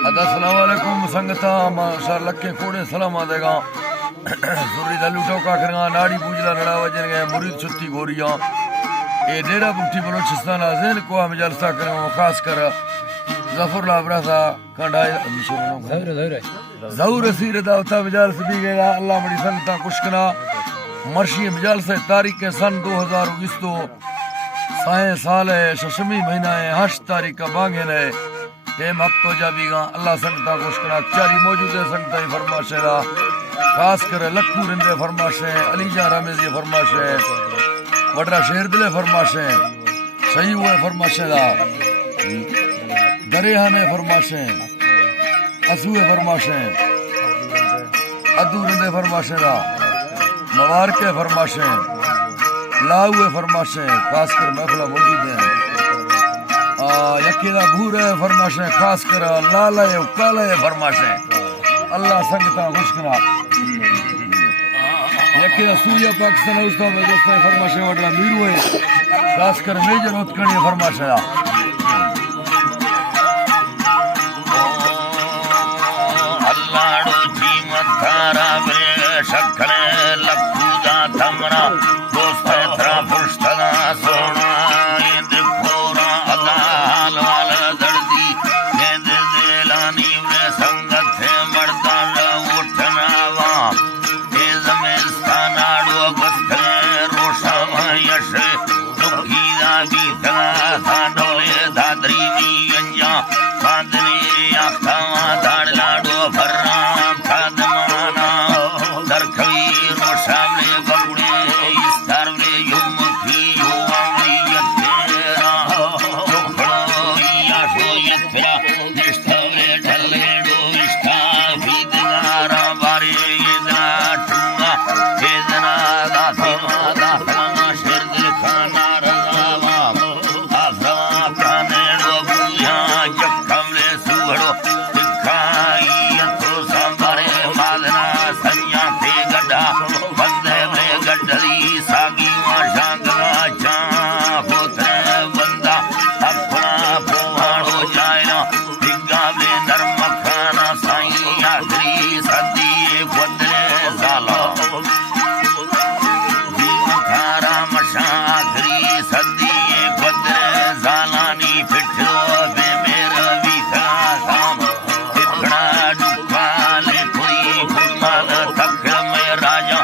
अस्सलामुअलैकुम संगता माशाअल्लाह लक्के कोड़े सलाम देगा सुरी दा लूटो का करगा नाड़ी पूजला लड़ा वजन गए मुरीद छुट्टी गोरियां ए डेरा बुट्टी बलोचिस्तान अज़ेल को हम जलसा करें खास कर जफर लाबरासा कंडा ज़हूर सीर दावता मजाल से भी गया अल्लाह बड़ी संगता कुशकना मर्शी मजाल से तारीख सन 2020 तो साए साल है शशमी महीना है 8 तारीख का बांगे है टेम हफ्तो जा बीगा अल्लाह संगता कुशकना चारी मौजूद है संगता ही फरमाश है खास कर लखू रिंदे फरमाश है अलीजा रमेजी फरमाश है वडरा शेर दिले फरमाश है सही हुए फरमाश है दरिया में फरमाश है असुए फरमाश है अदू रिंदे फरमाश है मवार के फरमाश है लाउए फरमाश है खास कर महफिल मौजूद है यकीना भूरे फरमाश है खास कर लाला काला फरमाश है अल्लाह संगता खुशकरा यकीना सूर्या पाकिस्तान उस्ता में दोस्तों फरमाश है वडरा मीरू है खास कर मेजर उत्कणी फरमाश है अल्लाहड़ो जी मथारा वे शक्करे लखूदा थमरा दोस्त थरा फुर्शतना सोना इंद खोरा अदाल वाल दर्दी इंद दिलानी वे संगत है मर्दा उठना वा ए जमेस्तानाड़ो गस्ते रोशा यश दुखी दा भी थना था डोले दादरी नी अंजा बादने आखवा दाड़ लाडो भर्राम खादमाना दरखवी रोशावले बगुड़े इस्तारवले युमुखी युवावली यत्तेरा चुखड़ो याशो यत्तेरा निष्ठवले ढलेडो इष्टा भीदगारा बारे येदना ठुंगा येदना दाथमा शेर दिल खाना रजावा आफरा प्राणेडो बुया जखमले सुघड़ो गड्डली सागी शांगला जा पुत्र बंदा अपना पोवाड़ो जायना दिग्गावले नरम खाना साई आखरी सदी बदले साला खारा मशा आखरी सदी बदले जालानी फिटो बे मेरा विखा शाम इतना दुखा ले कोई कुर्बान तक में राजा